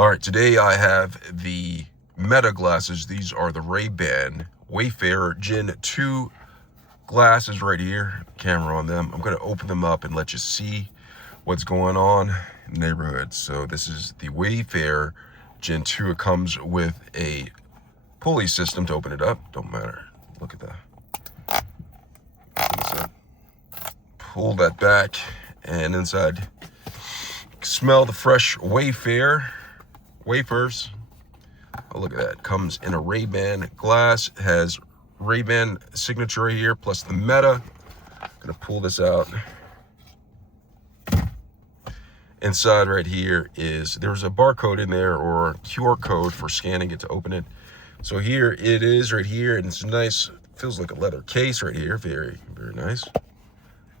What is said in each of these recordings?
All right, today I have the Meta glasses. These are the Ray-Ban Wayfarer Gen 2 glasses right here. Camera on them. I'm going to open them up and let you see what's going on in the neighborhood. So this is the Wayfarer Gen 2. It comes with a pulley system to open it up. Don't matter. Look at that. Pull that back, and inside, smell the fresh Wayfarer wafers. Oh, look at that. Comes in a Ray-Ban glass. Has Ray-Ban signature right here, plus the Meta. Gonna pull this out. Inside right here is, there's a barcode in there, or QR code for scanning it to open it. So here it is right here, and it's nice. Feels like a leather case right here. Very, very nice.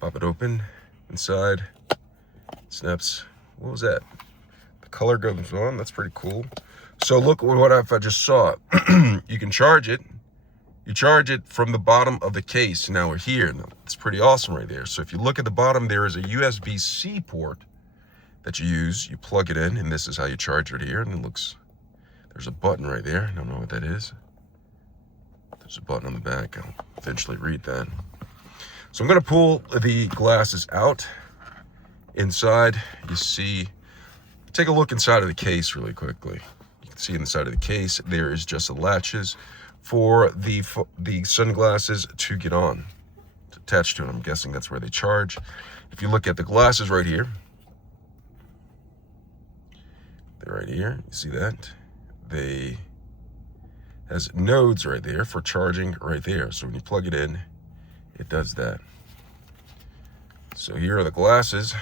Pop it open. Inside, snaps. What was that? The color goes on. That's pretty cool. So look what I just saw. You can charge it. You charge it from the bottom of the case. Now we're here. Now, it's pretty awesome right there. So if you look at the bottom, there is a USB-C port that you use. You plug it in, and this is how you charge it here. And it looks, there's a button right there. I don't know what that is. There's a button on the back. I'll eventually read that. So I'm going to pull the glasses out. Inside, you see, take a look inside of the case really quickly. You can see inside of the case, there is just the latches for the sunglasses to get on, attached to it. I'm guessing that's where they charge. If you look at the glasses right here, they're right here. You see that? They has nodes right there for charging right there. So when you plug it in, it does that. So here are the glasses.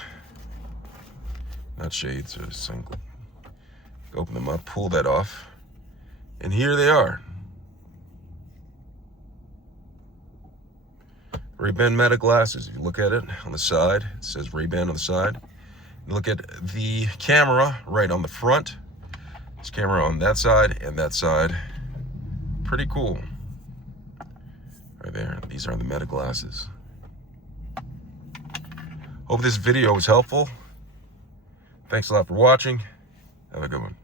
Not shades, or sunglasses. Open them up, pull that off, and here they are. Ray-Ban Meta glasses. If you look at it on the side, it says Ray-Ban on the side. You look at the camera right on the front. There's camera on that side and that side. Pretty cool. Right there. These are the Meta glasses. Hope this video was helpful. Thanks a lot for watching. Have a good one.